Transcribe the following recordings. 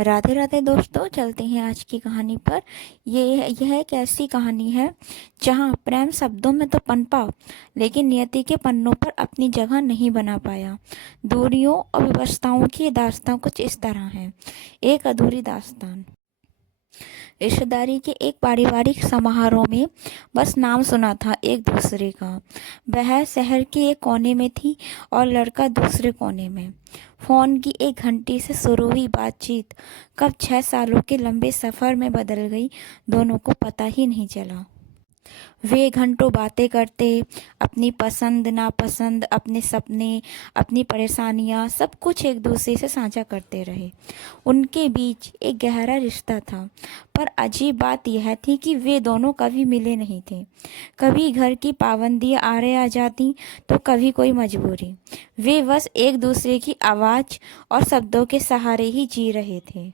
राधे राधे दोस्तों, चलते हैं आज की कहानी पर। यह एक ऐसी कहानी है जहां प्रेम शब्दों में तो पनपा, लेकिन नियति के पन्नों पर अपनी जगह नहीं बना पाया। दूरियों और विवशताओं की दास्तां कुछ इस तरह है। एक अधूरी दास्तान। रिश्तेदारी के एक पारिवारिक समारोह में बस नाम सुना था एक दूसरे का। वह शहर के एक कोने में थी और लड़का दूसरे कोने में। फोन की एक घंटी से शुरू हुई बातचीत कब 6 सालों के लंबे सफर में बदल गई, दोनों को पता ही नहीं चला। वे घंटों बातें करते, अपनी पसंद नापसंद, अपने सपने, अपनी परेशानियां, सब कुछ एक दूसरे से साझा करते रहे। उनके बीच एक गहरा रिश्ता था। पर अजीब बात यह थी कि वे दोनों कभी मिले नहीं थे। कभी घर की पाबंदियां आ जाती तो कभी कोई मजबूरी। वे बस एक दूसरे की आवाज़ और शब्दों के सहारे ही जी रहे थे।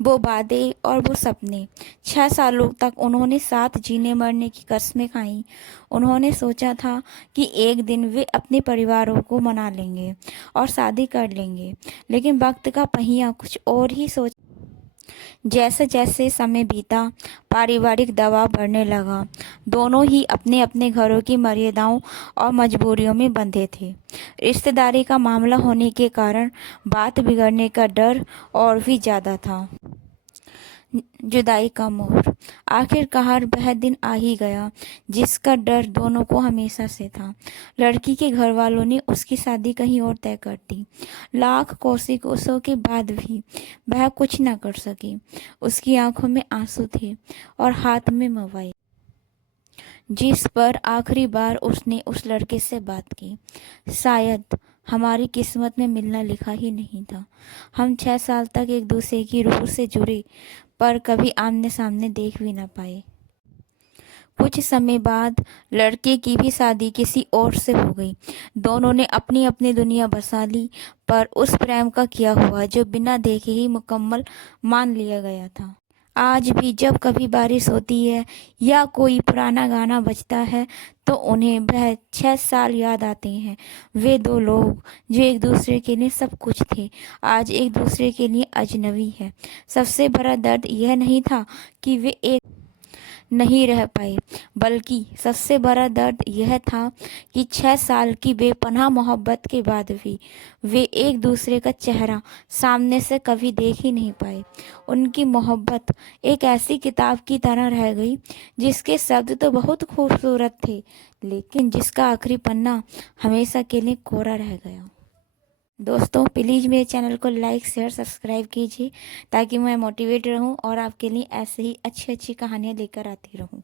वो वादे और वो सपने। 6 सालों तक उन्होंने साथ जीने मरने की कस्में खाई। उन्होंने सोचा था कि एक दिन वे अपने परिवारों को मना लेंगे और शादी कर लेंगे, लेकिन वक्त का पहिया कुछ और ही सोच। जैसे जैसे समय बीता, पारिवारिक दबाव बढ़ने लगा। दोनों ही अपने अपने घरों की मर्यादाओं और मजबूरियों में बंधे थे। रिश्तेदारी का मामला होने के कारण बात बिगड़ने का डर और भी ज़्यादा था। जुदाई का मोह। आखिरकार वह दिन आ ही गया जिसका डर दोनों को हमेशा से था। लड़की के घर वालों ने उसकी शादी कहीं और तय कर दी। लाख कोशिशों के बाद भी वह कुछ न कर सकी। उसकी आंखों में आंसू थे और हाथ में मोबाइल, जिस पर आखिरी बार उसने उस लड़के से बात की। शायद हमारी किस्मत में मिलना लिखा ही नहीं था। हम 6 साल तक एक दूसरे की रूह से जुड़े, पर कभी आमने सामने देख भी ना पाए। कुछ समय बाद लड़के की भी शादी किसी और से हो गई। दोनों ने अपनी अपनी दुनिया बसा ली, पर उस प्रेम का क्या हुआ जो बिना देखे ही मुकम्मल मान लिया गया था। आज भी जब कभी बारिश होती है या कोई पुराना गाना बजता है तो उन्हें वह 6 साल याद आते हैं। वे दो लोग जो एक दूसरे के लिए सब कुछ थे, आज एक दूसरे के लिए अजनबी है। सबसे बड़ा दर्द यह नहीं था कि वे एक नहीं रह पाए, बल्कि सबसे बड़ा दर्द यह था कि 6 साल की बेपनाह मोहब्बत के बाद भी वे एक दूसरे का चेहरा सामने से कभी देख ही नहीं पाए। उनकी मोहब्बत एक ऐसी किताब की तरह रह गई जिसके शब्द तो बहुत खूबसूरत थे, लेकिन जिसका आखिरी पन्ना हमेशा के लिए कोरा रह गया। दोस्तों, प्लीज़ मेरे चैनल को लाइक शेयर सब्सक्राइब कीजिए ताकि मैं मोटिवेट रहूं और आपके लिए ऐसे ही अच्छी अच्छी कहानियां लेकर आती रहूं।